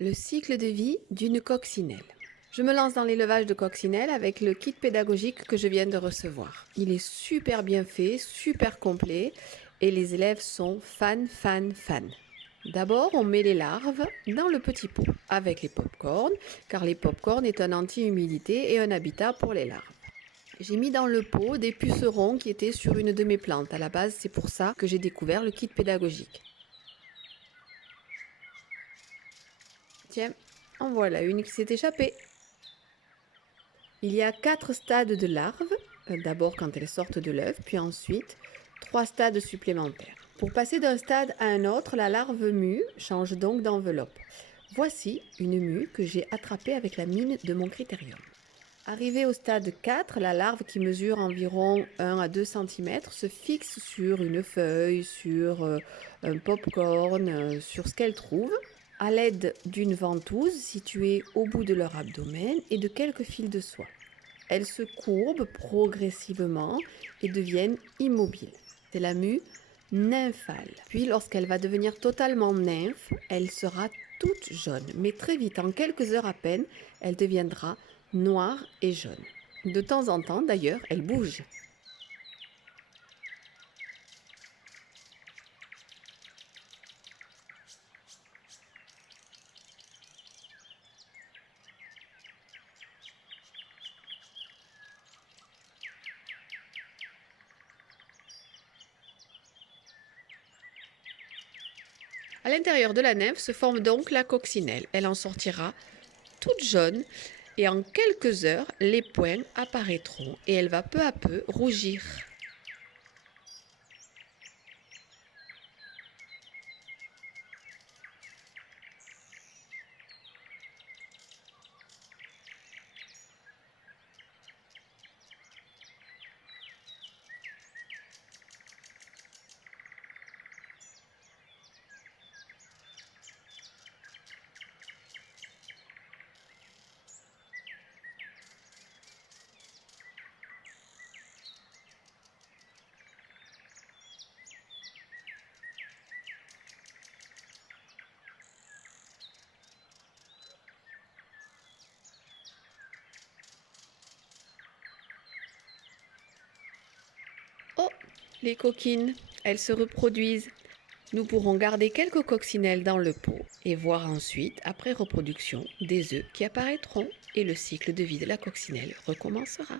Le cycle de vie d'une coccinelle. Je me lance dans l'élevage de coccinelles avec le kit pédagogique que je viens de recevoir. Il est super bien fait, super complet et les élèves sont fans. D'abord, on met les larves dans le petit pot avec les pop-corns, car les pop-corns est un anti-humidité et un habitat pour les larves. J'ai mis dans le pot des pucerons qui étaient sur une de mes plantes. À la base, c'est pour ça que j'ai découvert le kit pédagogique. Tiens, en voilà une qui s'est échappée. Il y a 4 stades de larves, d'abord quand elles sortent de l'œuf, puis ensuite 3 stades supplémentaires. Pour passer d'un stade à un autre, la larve mue change donc d'enveloppe. Voici une mue que j'ai attrapée avec la mine de mon critérium. Arrivée au stade 4, la larve qui mesure environ 1 à 2 cm se fixe sur une feuille, sur un pop-corn, sur ce qu'elle trouve, à l'aide d'une ventouse située au bout de leur abdomen et de quelques fils de soie. Elles se courbent progressivement et deviennent immobiles. C'est la mue nymphale. Puis lorsqu'elle va devenir totalement nymphe, elle sera toute jaune. Mais très vite, en quelques heures à peine, elle deviendra noire et jaune. De temps en temps, d'ailleurs, elle bouge. À l'intérieur de la nymphe se forme donc la coccinelle. Elle en sortira toute jaune et en quelques heures, les points apparaîtront et elle va peu à peu rougir. Oh, les coquines, elles se reproduisent. Nous pourrons garder quelques coccinelles dans le pot et voir ensuite, après reproduction, des œufs qui apparaîtront et le cycle de vie de la coccinelle recommencera.